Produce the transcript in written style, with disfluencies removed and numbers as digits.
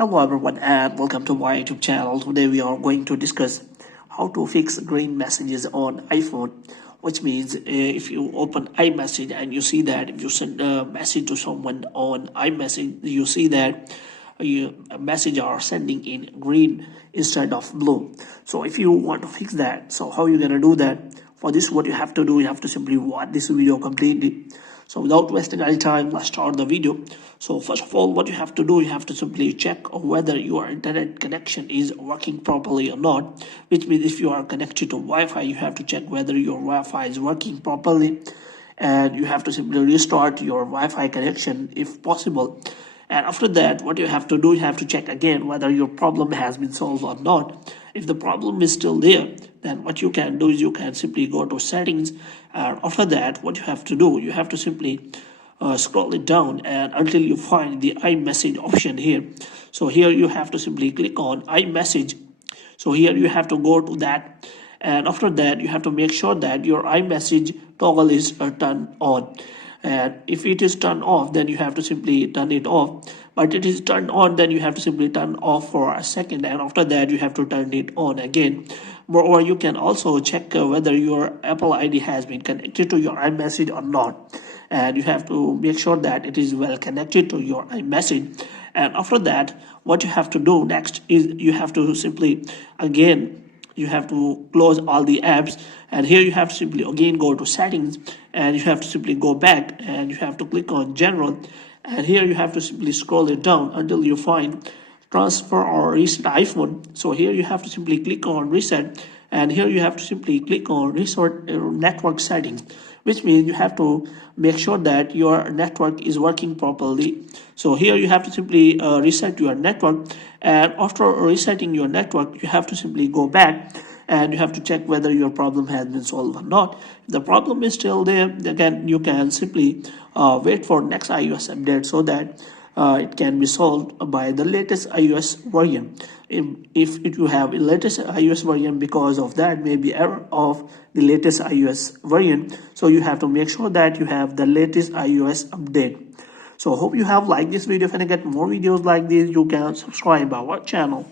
Hello everyone and welcome to my YouTube channel. Today we are going to discuss how to fix green messages on iPhone, which means if you open iMessage and you see that if you send a message to someone on iMessage, you see that a message are sending in green instead of blue. So if you want to fix that, so how you gonna do that? For this, what you have to do, you have to simply watch this video completely. So without wasting any time, let's start the video. So first of all, what you have to do, you have to simply check whether your internet connection is working properly or not, which means if you are connected to Wi-Fi, you have to check whether your Wi-Fi is working properly, and you have to simply restart your Wi-Fi connection if possible. And after that, what you have to do, you have to check again whether your problem has been solved or not. If the problem is still there, then what you can do is you can simply go to settings. And after that, what you have to do, you have to simply scroll it down and until you find the iMessage option here. So here you have to simply click on iMessage. So here you have to go to that. And after that, you have to make sure that your iMessage toggle is turned on. And if it is turned off, then you have to simply turn it off. But it is turned on, then you have to simply turn off for a second, and after that you have to turn it on again. Moreover, you can also check whether your Apple ID has been connected to your iMessage or not, and you have to make sure that it is well connected to your iMessage. And after that, what you have to do next is you have to simply again you have to close all the apps, and here you have to simply again go to settings, and you have to simply go back and you have to click on general, and here you have to simply scroll it down until you find transfer or reset iPhone. So here you have to simply click on reset, and here you have to simply click on reset network settings, which means you have to make sure that your network is working properly. So here you have to simply reset your network, and after resetting your network, you have to simply go back and you have to check whether your problem has been solved or not. If the problem is still there, then you can simply wait for next iOS update so that it can be solved by the latest iOS version. If you have a latest iOS version, because of that maybe error of the latest iOS version, so you have to make sure that you have the latest iOS update. So hope you have liked this video. If you get more videos like this, you can subscribe our channel.